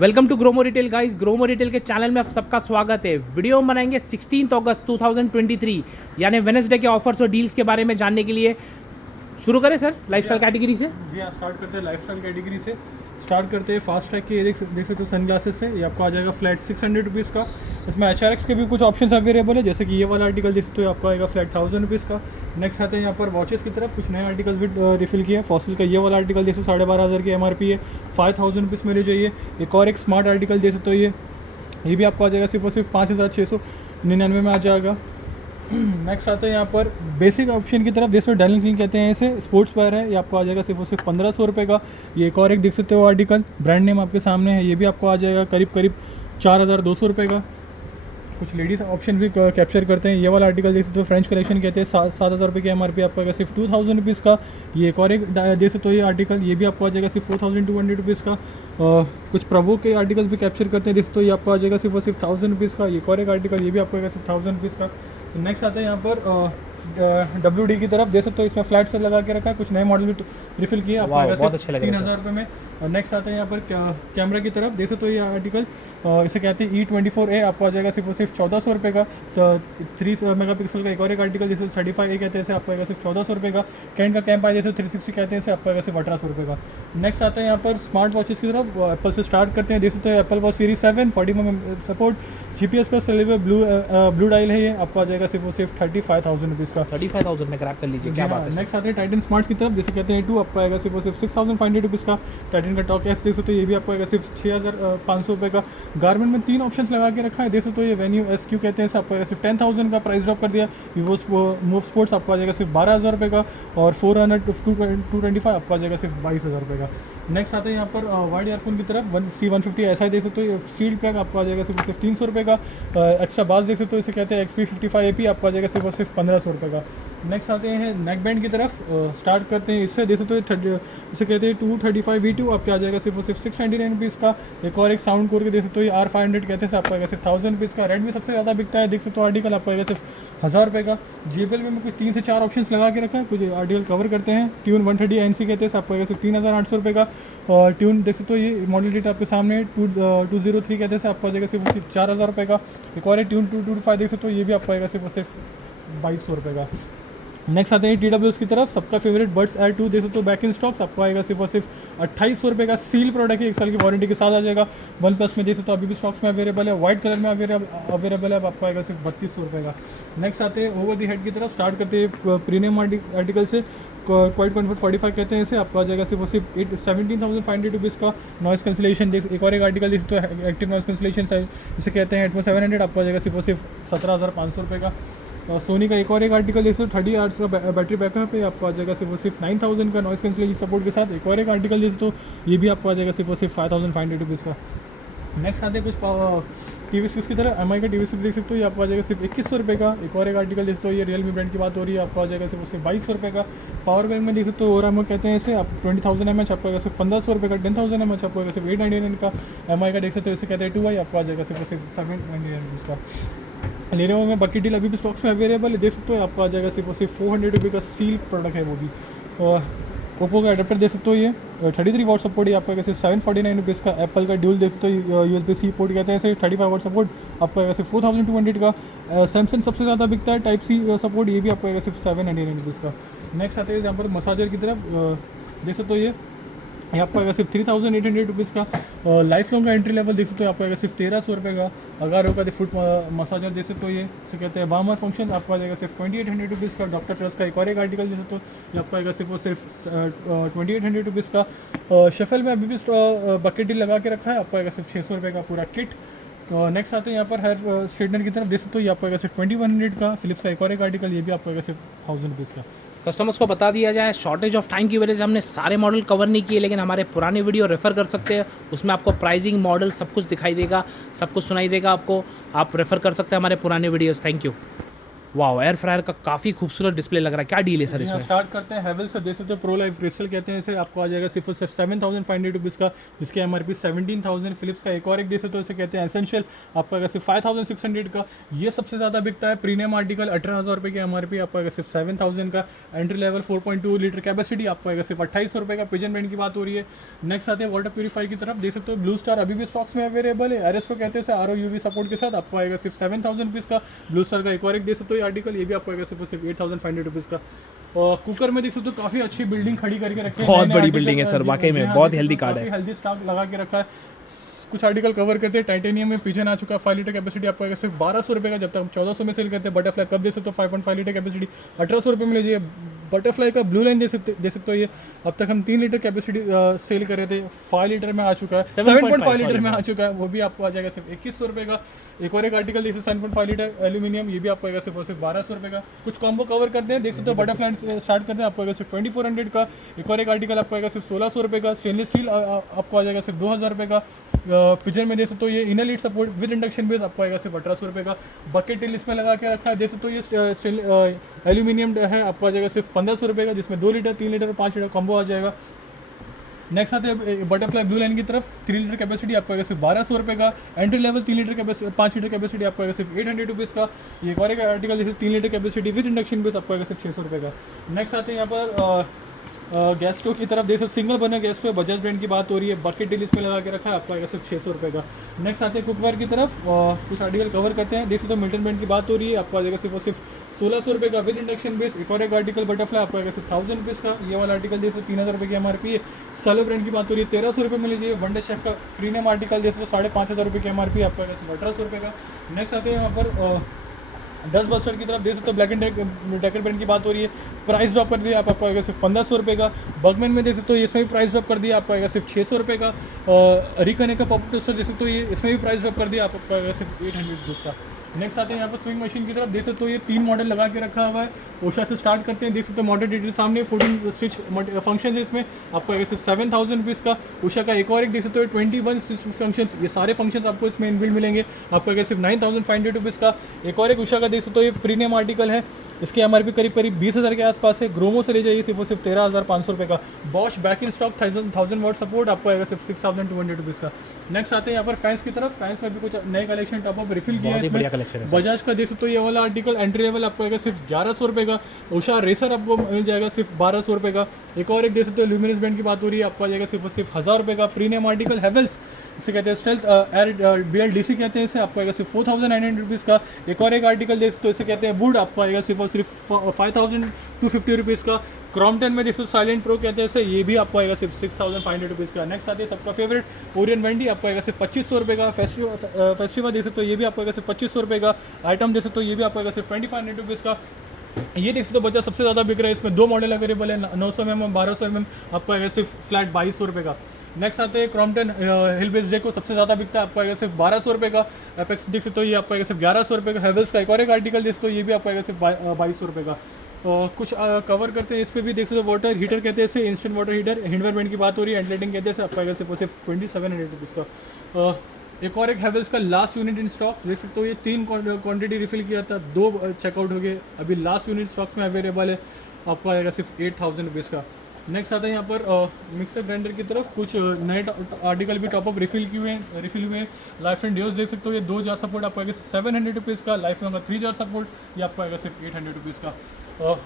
Welcome to Gromo retail guys. Gromo retail के channel में आप सबका स्वागत है। वीडियो हम बनाएंगे 16 अगस्त 2023 यानी वेडनेसडे के ऑफर्स और डील्स के बारे में जानने के लिए। शुरू करें सर लाइफस्टाइल कैटेगरी से। जी हाँ, स्टार्ट करते हैं लाइफस्टाइल कैटेगरी से। स्टार्ट करते हैं फास्ट ट्रैक के। ये देख सकते हो सन ग्लासेस से, ये आपको आ जाएगा फ्लैट 600 रुपीज़ का। इसमें HRX के भी कुछ ऑप्शंस अवेलेबल है, जैसे कि ये वाला आर्टिकल देख सकते हो आपको आएगा फ्लैट 1000 रुपीज़ का। नेक्स्ट आते हैं यहाँ पर वॉचेस की तरफ। कुछ नए आर्टिकल्स भी रिफिल किए। फॉसिल का ये वाला आर्टिकल देख सकते हो 12,500 की MRP है, 5000 रुपीज़ मेरे चाहिए। एक और एक स्मार्ट आर्टिकल देख सकते हो, ये भी आपको आ जाएगा सिर्फ और सिर्फ 5699 में आ जाएगा। नेक्स्ट आता है यहाँ पर बेसिक ऑप्शन की तरफ। जैसे डायलिंग स्क्रीन कहते हैं इसे, स्पोर्ट्स वायर है, ये आपको आ जाएगा सिर्फ और सिर्फ 1500 रुपये का। ये एक और एक देख सकते हो आर्टिकल, ब्रांड नेम आपके सामने है, ये भी आपको आ जाएगा करीब 4200 रुपये का। कुछ लेडीज़ ऑप्शन भी कैप्चर करते हैं। ये वाला आर्टिकल देख सकते हो फ्रेंच कलेक्शन कहते हैं, 7000 रुपये की MRP आपको आएगा सिर्फ 2000 रुपीज़ का। ये एक और एक देख सकते हो ये आर्टिकल, ये भी आपको आ जाएगा सिर्फ 4200 रुपीज़ का। कुछ प्रवो के आर्टिकल भी कैप्चर करते हैं, देख सकते हो ये आपको आ जाएगा सिर्फ और सिर्फ 1000 रुपीज़ का। ये एक और एक आर्टिकल, ये भी आपको आएगा सिर्फ 1000 रुपीज़ का। नेक्स्ट आता है यहाँ पर WD की तरफ। देख सकते हो इसमें फ्लैट सेल लगा के रखा है, कुछ नए मॉडल भी रिफिल किए, आपको आएगा सिर्फ 3000 रुपये में। नेक्स्ट आता है यहाँ पर कैमरा की तरफ। देख सकते हो ये आर्टिकल, इसे कहते हैं E24A, आपको आ जाएगा सिर्फ और सिर्फ 1400 रुपये का। तो 3 मेगापिक्सल का एक और एक आर्टिकल जैसे 35A कहते हैं, इसे आपको आएगा सिर्फ 1400 रुपये का। कैन का कैंप आया जैसे 360 कहते हैं, इसे आपको आएगा सिर्फ 1800 रुपये का। नेक्स्ट आता है यहाँ पर स्मार्ट वॉचेस की तरफ। एप्पल से स्टार्ट करते हैं। देख सकते हो Apple Watch series 7 40mm support, GPS plus silver blue dial है, ये आपको आ जाएगा सिर्फ और सिर्फ 35,000 रुपीज़ का। 35,000 में क्रैक कर लीजिए, क्या बात है। नेक्स्ट आते हैं टाइटन स्मार्ट की तरफ। जैसे कहते हैं 2, आपको आएगा सिर्फ और सिर्फ 6500 रुपीज़ का। टाइटन का टॉक एस देख सकते हो, ये भी आपको आएगा सिर्फ 6500 रुपये का। गारमेंट में 3 ऑप्शंस लगा के रखा है, देख सकते हो ये वेन्यू SQ कहते हैं, इसे आपको आएगा सिर्फ 10,000 का। प्राइस ड्रॉप कर दिया। वीवो मूव स्पोर्ट्स आपको आ जाएगा सिर्फ 12,000 रुपये का, और 400 225 आपको आ जाएगा सिर्फ 22,000 रुपये का। नेक्स्ट आते हैं यहाँ पर वाइड ईयरफोन की तरफ। C150 ऐसा ही देख सकते हो, सील्ड पैक आपको आ जाएगा सिर्फ 300 रुपये का। एक्स्ट्रा बास देख सकते हो, इसे कहते हैं XP55AP, आपको आ जाएगा सिर्फ और सिर्फ 1500 रुपये का। नेक्स्ट आते हैं नेक बैंड की तरफ। स्टार्ट करते हैं इससे। देख सकते हो इसे कहते हैं 235V2, आपके आ जाएगा सिर्फ और सिर्फ 699 रुपीज़ का। एक और एक साउंड कोर के देख सकते हो, ये R500 कहते हैं, आपको आएगा सिर्फ 1000 रुपीज़ का। रेडमी सबसे ज़्यादा बिकता है, देख सकते हो आर्टिकल आपको आएगा सिर्फ 1000 रुपये का। JBL में कुछ 3 से 4 ऑप्शंस लगा के रखा है, कुछ आर्टिकल कवर करते हैं। ट्यून 130 NC कहते हैं, आपको आएगा सिर्फ 3800 रुपये का। और ट्यून देख सकते हो, ये मॉडल रेट आपके सामने 203 कहते हैं, आपको आ जाएगा सिर्फ 4000 रुपये का। एक और ट्यून 225 देख सकते हो, ये भी आपको आएगा सिर्फ 2200 रुपये का। नेक्स्ट आते हैं TWS की तरफ। सबका फेवरेट बड्स Air 2 देख सकते हो बैक इन स्टॉक्स, आपको आएगा सिर्फ और सिर्फ 2800 रुपये का। सील प्रोडक्ट है, 1 साल की वारंटी के साथ आ जाएगा। OnePlus में देख सकते हो अभी भी स्टॉक्स में अवेलेबल है, वाइट कलर में अवेलेबल है, आपको आएगा सिर्फ 3200 रुपये का। नेक्स्ट आते हैं ओवर दी हेड की तरफ। स्टार्ट करते हैं प्रीमियम आर्टिकल से। क्वाइट कम्फर्ट 45 कहते हैं इसे, आपको आ जाएगा सिर्फ और सिर्फ 17,500 रुपीज़ का। नॉइस कैंसिलेशन एक और एक आर्टिकल देख सकते हो, एक्टिव नॉइस कैंसिलेशन इसे कहते हैं हेडफोन 700, आपको आ जाएगा सिर्फ और सिर्फ 17,500 रुपये का। सोनी का एक और एक आर्टिकल जैसे 30 आवर्स का बैटरी बैकअप है, आपको आ जाएगा सिर्फ और सिर्फ 9000 का नॉइस कैंसिलेशन सपोर्ट के साथ। एक और एक आर्टिकल जैसे तो ये भी आपको आ जाएगा सिर्फ और सिर्फ 5500 रुपीज़ का। नेक्स्ट आते हैं कुछ TV6 की तरह। MI का TV6 देख सकते हो, ये आपको आ जाएगा सिर्फ 2100 रुपये का। एक और एक आर्टिकल देख सकते हो, ये रियलमी ब्रांड की बात हो रही है, आपको आ जाएगा सिर्फ 2200 रुपये का। पावर बैंक में देख सकते हो ओरामो कहते हैं इसे, आप 20,000 mAh, आपको आएगा सिर्फ 1500 रुपये का। 10,000 mAh आपको आएगा सिर्फ 899 का। MI का देख सकते हो, इसे कहते हैं 2i, आपको आ जाएगा सिर्फ 799 रुपीज़ का। लेनोवो में बकेट डील अभी भी स्टॉक्स में अवेलेबल है, देख सकते हो, आपको आ जाएगा सिर्फ और सिर्फ 400 रुपये का। सील प्रोडक्ट है वो भी। ओप्पो का एडाप्टर देख सकते हो, ये 33 वाट सपोर्ट, ये आपको आएगा सिर्फ 749 रुपीज़ का। एप्पल का ड्यूल देख सकते हो, USB-C पोर्ट कहते हैं इसे, 35 वाट सपोर्ट, आपको आएगा सिर्फ 4200 का। सैमसंग सबसे ज़्यादा बिकता है Type-C सपोर्ट, ये भी आपको आएगा सिर्फ 799 रुपीज़ का। नेक्स्ट आते हैं यहाँ पर मसाजर की तरफ। देख सकते हो, ये आपको आएगा सिर्फ 3800 रुपीज़ का। लाइफ लॉन्ग का एंट्री लेवल देख सकते हो, आपको आएगा सिर्फ 1300 रुपये का। अगारो का फुट मसाजर देख सकते हो, ये इसे कहते हैं वार्मर फंक्शन, आपको आ जाएगा सिर्फ 2800 रुपीज़ का। डॉक्टर ट्रस्ट का एक और एक आर्टिकल देख सकते हो, ये आपको आएगा सिर्फ और सिर्फ 2800 रुपीज़ का। शफल में अभी भी बकेट डील लगा के रखा है, आपको आएगा सिर्फ 600 रुपये का पूरा किट। तो नेक्स्ट आते हैं यहाँ पर हेयर स्ट्रेटनर की तरफ। देख सकते हो, ये आपको आएगा सिर्फ 2100 का। फिलिप्स का एक और एक आर्टिकल, ये भी आपको आएगा सिर्फ 1000 रुपीज़ का। कस्टमर्स को बता दिया जाए, शॉर्टेज ऑफ टाइम की वजह से हमने सारे मॉडल कवर नहीं किए, लेकिन हमारे पुराने वीडियो रेफ़र कर सकते हैं, उसमें आपको प्राइसिंग मॉडल सब कुछ दिखाई देगा, सब कुछ सुनाई देगा आपको। आप रेफ़र कर सकते हैं हमारे पुराने वीडियोस। Thank you. वाह, एयर फ्रायर का काफ़ी खूबसूरत डिस्प्ले लग रहा है। क्या डील है सर इसमें? स्टार्ट करते हैं हैवेल्स से, देख सकते हो प्रो लाइफ क्रिस्टल कहते हैं इसे, आपको आ जाएगा सिर्फ और सिर्फ 7,500 रुपीज़ का, जिसकी एमआरपी 17,000। फिलिप्स का एक और एक देख सकते हो, इसे कहते हैं एसेंशियल, आपको आएगा सिर्फ 5,600 का। ये सबसे ज़्यादा बिकता है। प्रीमियम आर्टिकल 18,000 रुपये की एमआरपी, आपको आएगा सिर्फ 7,000 का। एंट्री लेवल 4.2 लीटर कैपेसिटी, आपको आएगा सिर्फ 2800 रुपये का। पिजन ब्रांड की बात हो रही है। नेक्स्ट आते हैं वाटर प्यूरीफायर की तरफ, देख सकते हो ब्लू स्टार अभी भी स्टॉक्स में अवेलेबल है। एरेस्टो कहते हैं आर ओ यूवी सपोर्ट के साथ, आपको आएगा सिर्फ 7,000 रुपीज़ का। ब्लू स्टार का एक और एक देख सकते हो आर्टिकल, ये भी आपको आएगा सिर्फ 8,500 रुपीज़ का। और कुकर में देख सकते हो काफ़ी अच्छी बिल्डिंग खड़ी करके रखी है, बहुत बड़ी बिल्डिंग है सर, वाकई में बहुत हेल्दी कार्ड है। हेल्दी स्टॉक लगा के रखा है। कुछ आर्टिकल कवर करते हैं। टाइटेनियम में पिजन आ चुका है, 5 लीटर कैपेसिटी, आपको आएगा सिर्फ 1200 रुपये का, जब तक हम 1400 में सेल करते हैं। बटरफ्लाई कब दे सकते हो 5.5 लीटर कैपेसिटी 1800 रुपये में लीजिए। बटरफ्लाई का ब्लू लाइन दे सकते हो, ये अब तक हम 3 लीटर कैपेसिटी सेल कर रहे थे, 5 लीटर में आ चुका है, 7.5 लीटर में आ चुका है, वो भी आपको आ जाएगा सिर्फ 2100 रुपये का। एक और एक आर्टिकल जैसे 7.5 लीटर एल्यूमिनियम, ये भी आपको आएगा सिर्फ और सिर्फ 1200 रुपये का। कुछ कॉम्बो कवर करते हैं, देख सकते हो बटरफ्लाई स्टार्ट करते हैं, आपको आएगा सिर्फ 2400 का। एक और एक आर्टिकल आपको आएगा सिर्फ 1600 रुपये का। स्टेनलेस स्टील आपको आ जाएगा सिर्फ 2000 रुपये का। पिजन में देख सकते हो ये inner lead support with induction base, आपको आएगा सिर्फ 1800 रुपये का। बकेट टिल इसमें लगा के रखा है, देख सकते हो ये एल्यूमिनियम है, आपको आ जाएगा सिर्फ 1500 रुपये का, जिसमें 2 लीटर 3 लीटर और 5 लीटर कॉम्बो आ जाएगा। नेक्स्ट आते हैं बटरफ्लाई ब्लू लाइन की तरफ, 3 लीटर कैपेसिटी, आपको आएगा सिर्फ 1200 रुपये का। Entry level 3 litre capacity 5 litre capacity, आपको आएगा सिर्फ 800 रुपीज़ का। ये एक और एक आर्टिकल जैसे 3 litre capacity with induction base, आपको आएगा सिर्फ 600 रुपये का। नेक्स्ट आते हैं यहाँ पर गैस स्टोव की तरफ, देख सकते single burner gas stove, Bajaj brand की बात हो रही है। बकेट डील इसमें लगा के रखा है, आपको आएगा सिर्फ 600 रुपये का। नेक्स्ट आते हैं कुकवेयर की तरफ, कुछ आर्टिकल कवर करते हैं। देख सकते हो मिल्टन ब्रांड की बात हो रही है, आपको आ जाएगा सिर्फ और सिर्फ 1600 रुपये का विद इंडक्शन बेस। एक और एक आर्टिकल बटरफ्लाई, आपको आएगा सिर्फ 1000 रुपीज़ का। ये वाला आर्टिकल जैसे 3000 रुपये की एमआरपी है। सलो ब्रांड की बात हो रही है, 1300 रुपये में लीजिए। वंडर शेफ का प्रीमियम आर्टिकल जैसे 5500 रुपये की एमआरपी, आपको आएगा सिर्फ 1800 रुपये का। नेक्स्ट आते हैं यहाँ पर 10 बस्टर की तरफ, देख सकते हो ब्लैक एंड डेकर ब्रांड की बात हो रही है। प्राइस ड्रॉप कर दिया, आपको आएगा सिर्फ 1500 रुपये का। बर्गमैन में देख सकते हो इसमें भी प्राइस ड्रॉप कर दिया, आपको आएगा सिर्फ 600 रुपये का। रिकने का पॉप टोस्टर देख सकते हो, ये इसमें भी प्राइस ड्रॉप कर दिया, आपको आएगा सिर्फ 800 रुपीज़ का। नेक्स्ट आते हैं यहाँ पर स्विंग मशीन की तरफ, देख सकते हो ये 3 मॉडल लगा के रखा हुआ है। ओशा से स्टार्ट करते हैं, देख सकते हो मॉडल डिटेल सामने 14 स्विच फंक्शन है इसमें, आपको आएगा सिर्फ 7000 रुपीज़ का। उषा का एक और एक देख सकते हो 21 स्विच फंक्शन, ये सारे फंक्शन आपको इसमें इनबिल्ड मिलेंगे, आपको आएगा सिर्फ 9500 रुपीज़ का। एक और एक उषा का देख सकते हो ये प्रीमियम आर्टिकल है, इसकी एमआरपी करीब 20,000 के आसपास है। ग्रोमो से ले जाइए सिर्फ और सिर्फ 13,500 रुपये का। Bosch back in stock 1000 watt support, आपको आएगा सिर्फ 6200 रुपीज़ का। नेक्स्ट आते हैं यहाँ पर फैंस की तरफ, फैंस में भी कुछ नए कलेक्शन टॉप अप रिफिल किया है। बजाज का देख सकते हो ये वाला आर्टिकल एंट्री लेवल, आपको आएगा सिर्फ 1100 रुपये का। उषा रेसर आपको मिल जाएगा सिर्फ 1200 रुपये का। एक और एक देख सकते हो ल्यूमिनस ब्रांड की बात हो रही है, आपको आ जाएगा सिर्फ 1000 रुपये का। प्रीमियम आर्टिकल हेवल्स, इसे कहते हैं स्टेल्थ एयर BLDC कहते हैं इसे, आपको आएगा सिर्फ 4900 रुपीज़ का। एक और एक आर्टिकल देख सकते हो, इसे कहते हैं वुड, आपको आएगा सिर्फ और सिर्फ 5250 रुपीज़ का। क्रॉम्पटन में देख सकते हो साइलेंट प्रो कहते हैं इसे, ये भी आपको आएगा सिर्फ 6500 रुपीज़ का। नेक्स्ट आते हैं सबका फेवरेट ओरियन वेंडी, आपको आएगा सिर्फ 2500 रुपये का। फेस्टिवल देख सकते हो, ये भी आपको आएगा सिर्फ 2500 रुपये का। आइटम देख सकते हो, ये भी आपको आएगा सिर्फ 2500 रुपीज़ का। ये देख सकते हो बजाज सबसे ज़्यादा बिक रहा है, इसमें 2 मॉडल अवेलेबल है, 900 mm 1200 mm, आपको आएगा सिर्फ फ्लैट 2200 रुपये का। नेक्स्ट आते हैं क्रॉम्पटन हिल बेस डेको, सबसे ज़्यादा बिकता है, आपको आएगा सिर्फ 1200 रुपये का। एपेक्स देख सकते हो, ये आपको आएगा सिर्फ 1100 रुपये का। हेवल्स का एक और एक आर्टिकल देख सकते हो, ये भी आपको आएगा सिर्फ 2200 रुपये का। कुछ कवर करते हैं, इस पर भी देख सकते हो वाटर हीटर कहते हैं इसे, instant water heater. Hindware brand की बात हो रही है, एंटलेटिंग कहते हैं इसे, आपको आएगा सिर्फ 2700 रुपीज़ का। एक और एक हेवल्स का लास्ट यूनिट इन स्टॉक, देख सकते हो ये 3 क्वांटिटी रिफिल किया था, 2 चेकआउट हो गए, अभी लास्ट यूनिट स्टॉक्स में अवेलेबल है, आपको आएगा सिर्फ 8000 रुपीज़ का। नेक्स्ट आता है यहाँ पर मिक्सर ग्राइंडर की तरफ, कुछ नए आर्टिकल भी टॉपअप रिफिल हुए हैं। लाइफ एंड डियोस देख सकते हो, ये 2 जार सपोर्ट आपको आएगा 700 रुपीज़ का। लाइफ लॉन्ग का 3 जार सपोर्ट, ये आपको आएगा सिर्फ 800 रुपीज़ का।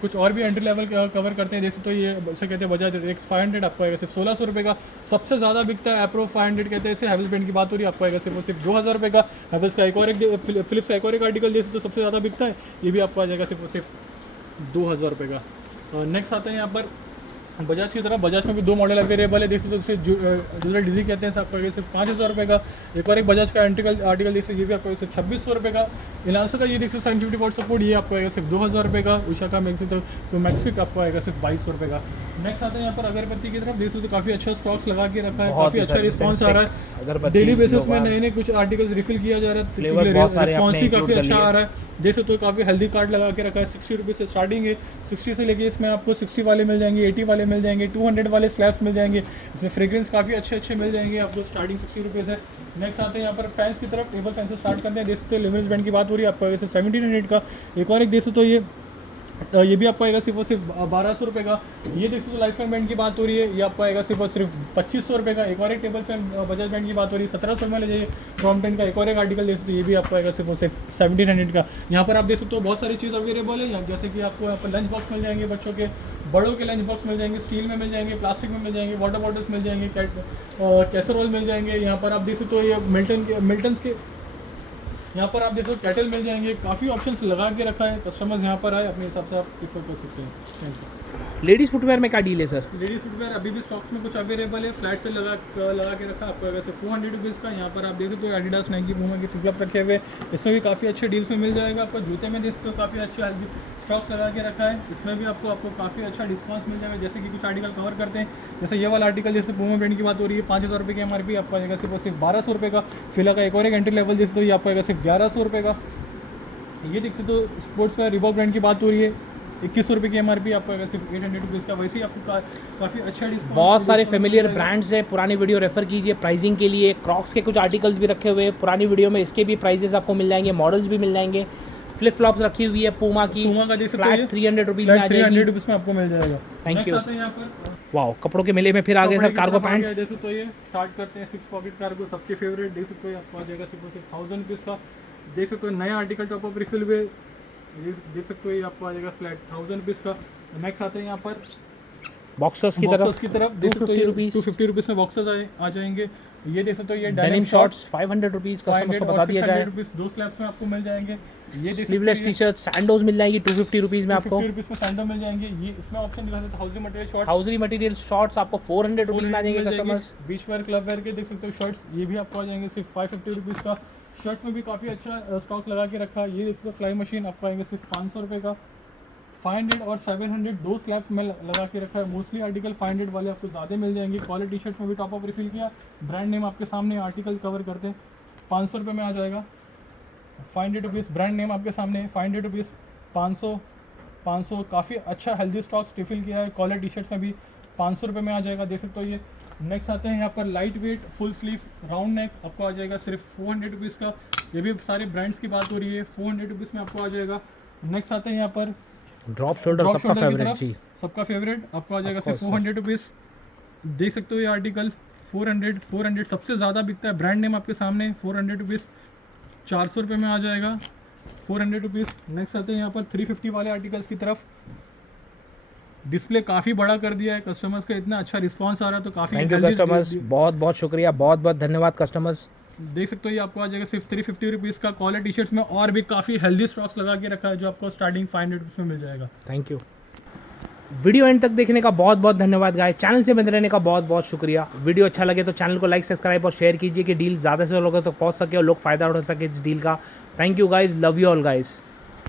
कुछ और भी एंट्री लेवल कवर करते हैं, जैसे तो ये इसे कहते हैं बजाज एक्स 500, आपको आएगा सिर्फ 1600 रुपये का। सबसे ज़्यादा बिकता है एप्रो 500 कहते हैं इसे, हेवल्स ब्रांड की बात हो रही है, आपको आएगा सिर्फ 2000 रुपये का। हेवल्स का एक और एक फिलिप्स का एक और एक आर्टिकल जैसे तो सबसे ज़्यादा बिकता है, ये भी आपको आ जाएगा सिर्फ 2000 रुपये का। नेक्स्ट आते हैं यहाँ पर बजाज की तरफ, बजाज में भी 2 मॉडल अवेलेबल है, देखिए तो उसे डीजल डीजी कहते हैं, आपको आएगा सिर्फ 5000 रुपये का। एक और एक बजाज का आर्टिकल देखिए, ये भी आपको सिर्फ 2600 रुपये का। इलांसो का ये देखिए 750 वाट सपोर्ट, ये आपको आएगा सिर्फ 2000 रुपये का। उषा का मैक्स तो मैक्सविक आपको आएगा सिर्फ 2200 रुपये का। नेक्स्ट आते हैं यहाँ पर अगरबत्ती की तरफ, देखिए तो काफ़ी अच्छा स्टॉक्स लगा के रखा है, काफ़ी अच्छा रिस्पॉन्स आ रहा है। डेली बेसिस में नए कुछ आर्टिकल्स रिफिल किया जा रहा है, रिस्पॉन्स ही काफ़ी अच्छा आ रहा है। जैसे तो काफ़ी हेल्दी कार्ड लगा के रखा है, 60 रुपये से स्टार्टिंग है, 60 से लेके इसमें आपको 60 वाले मिल जाएंगे, 80 वाले मिल जाएंगे, 200 वाले स्लैब्स मिल जाएंगे। इसमें फ्रेग्रेंस काफ़ी अच्छे मिल जाएंगे आपको, स्टार्टिंग 60 रुपीज़ है। नेक्स्ट आते हैं यहाँ पर फैंस की तरफ, टेबल फैन से स्टार्ट करते हैं। देख सकते हो लिमिट्स बैंड की बात हो रही है आपको वैसे 1700 का। एक और एक देख सकते हो ये भी आपको आएगा सिर्फ और सिर्फ 1200 रुपये का। ये देख सकते हो लाइफ टाइम बैंड की बात हो रही है, ये आपको आएगा सिर्फ और सिर्फ 2500 रुपये का। एक और एक टेबल फैन बजाज बैंड की बात हो रही है 1700 में ले जाइए क्रॉम्पटन का। एक और एक आर्टिकल देख सकते हो, ये भी आपको आएगा सिर्फ और सिर्फ 1700 का। यहाँ पर आप देख सकते हो बहुत सारी चीज़ अवेलेबल है, जैसे कि आपको यहाँ पर लंच बॉक्स मिल जाएंगे बच्चों के, बड़ों के लंच बॉक्स मिल जाएंगे, स्टील में मिल जाएंगे, प्लास्टिक में मिल जाएंगे, वाटर बॉटल्स मिल जाएंगे, कैसरोल मिल जाएंगे। यहाँ पर आप देख सकते हो ये मिल्टन्स के यहाँ पर आप देखो कैटल मिल जाएंगे। काफ़ी ऑप्शंस लगा के रखा है, कस्टमर्स यहाँ पर आए अपने हिसाब से आप प्रीफर कर सकते हैं। Thank you. लेडीज़ फुटवेयर में क्या डील है सर? लेडीज़ फुटवेयर अभी भी स्टॉक्स में कुछ अवेलेबल है, फ्लैट से लगा के रखा आपको वैसे 400 रुपीज़ का। यहाँ पर आप देख सकते हो एडिडास, नाइकी, पूमा के फ्लिप रखे हुए, इसमें भी काफ़ी अच्छे डील्स में मिल जाएगा आपको। जूते में देख सकते हो काफ़ी अच्छे स्टॉक्स लगा के रखा है, इसमें भी आपको काफ़ी अच्छा डिस्काउंट मिल जाएगा। जैसे कि कुछ आर्टिकल कवर करते हैं, जैसे ये वाला आर्टिकल जैसे पूमा ब्रांड की बात हो रही है 5000 रुपये की MRP आपको आएगा सिर्फ 1200 रुपये का। फिलहाल का एक और एक एंट्री लेवल जैसे तो ये आपको आएगा सिर्फ 1100 रुपये का। ये देख सकते हो स्पोर्ट्स वेयर रिबॉक ब्रांड की बात हो रही है 2100 रुपये की MRP आपको आएगा सिर्फ 800 रुपीज़ का। वैसे ही आपको काफ़ी अच्छा डिस्काउंट, बहुत सारे फेमिलियर ब्रांड्स हैं। पुरानी वीडियो रेफर कीजिए प्राइसिंग के लिए। क्रॉक्स के कुछ आर्टिकल्स भी रखे हुए हैं पुरानी वीडियो में, इसके भी प्राइजेस आपको मिल जाएंगे, मॉडल्स भी मिल जाएंगे। फ्लिप फ्लॉप्स रखी हुई है पूमा की, पूमा का देख सकते फ्लैट हो 300 रुपीज़ में आ जाएगी। 300 रुपीज़ में आपको मिल जाएगा। Thank you. यहाँ पर वाओ, कपड़ों के मेले में फिर आगे सर कार्गो पैंट। देख सकते हो ये स्टार्ट करते हैं 6 पॉकेट कार्गो, सबके फेवरेट। देख सकते हो आपको आ जाएगा सिर्फ 1000 रुपीज़ का। देख सकते हो नया आर्टिकल टॉप ऑफ रिफिल में देख सकते हो ये आपको आ जाएगा फ्लैट 1000 रुपीज़ का। नेक्स्ट आते हैं यहाँ पर बॉक्सर्स की तरफ देख सकते हो 250 रुपीज़ में बॉक्सर्स आ जाएंगे। ये देख सकते हो ये डेनिम शॉर्ट्स 500 रुपीज़ कस्टमर्स को बता दिया जाए। दो स्लैब्स में आपको मिल जाएंगे। ये स्लीवलेस टी शर्ट सैंडोज मिल जाएंगी 250 रुपीज़ में आपको। 50 रुपीज़ में सैंडो मिल जाएंगे। ये इसमें ऑप्शन दिखा सकते housing material shorts, hosiery material shorts आपको 400 रुपीज़ में आ जाएंगे customers. Beachwear, clubwear के देख सकते हो शर्ट्स, ये भी आपको आ जाएंगे सिर्फ 550 रुपीज़ का। शर्ट्स में भी काफ़ी अच्छा स्टॉक लगा के रखा है। ये इसको फ्लाई मशीन आपको आएंगे सिर्फ 500 रुपये का। 500 और 700 दो स्लैब्स में लगा के रखा है। मोस्टली आर्टिकल 500 वाले आपको ज़्यादा मिल जाएंगे। कॉलर टी शर्ट में भी टॉप अप रिफिल किया, ब्रांड नेम आपके सामने, आर्टिकल कवर करते हैं 500 रुपये में आ जाएगा। 500 रुपीज़ ब्रांड नेम आपके सामने, 500 रुपीज़ 500 काफ़ी अच्छा हेल्दी स्टॉक्स रिफिल किया है। कॉलर टी शर्ट्स में भी 500 रुपये में आ जाएगा, देख सकते हो ये। नेक्स्ट आते हैं यहाँ पर light weight full sleeve round neck आपको आ जाएगा सिर्फ 400 रुपीज़ का। ये भी सारे ब्रांड्स की बात हो रही है, 400 रुपीज़ में आपको आ जाएगा। नेक्स्ट आते हैं यहाँ पर ड्रॉप शोल्डर, सबका फेवरेट आपको आ जाएगा सिर्फ 400 रुपीज़। देख सकते हो ये आर्टिकल 400 सबसे ज़्यादा बिकता है। ब्रांड नेम आपके सामने 400 रुपीज़, 400 रुपये में आ जाएगा 400 रुपीज़। नेक्स्ट आते हैं यहाँ पर 350 वाले आर्टिकल्स की तरफ। डिस्प्ले काफ़ी बड़ा कर दिया है, कस्टमर्स का इतना अच्छा रिस्पांस आ रहा है तो काफ़ी थैंक यू कस्टमर्स, बहुत बहुत शुक्रिया, बहुत बहुत धन्यवाद कस्टमर्स। देख सकते हो ये आपको आ जाएगा सिर्फ 350 रुपीज़ का। कॉलर टी शर्ट्स में और भी काफ़ी हेल्दी स्टॉक्स लगा के रखा है जो आपको स्टार्टिंग 500 रुपीज़ में मिल जाएगा। Thank you. वीडियो एंड तक देखने का बहुत बहुत धन्यवाद गाइस। चैनल से बने रहने का बहुत बहुत शुक्रिया। वीडियो अच्छा लगे तो चैनल को लाइक, सब्सक्राइब और शेयर कीजिए कि डील ज़्यादा से लोगों तक पहुंच सके और लोग फ़ायदा उठा सके इस डील का। Thank you guys, love you all guys.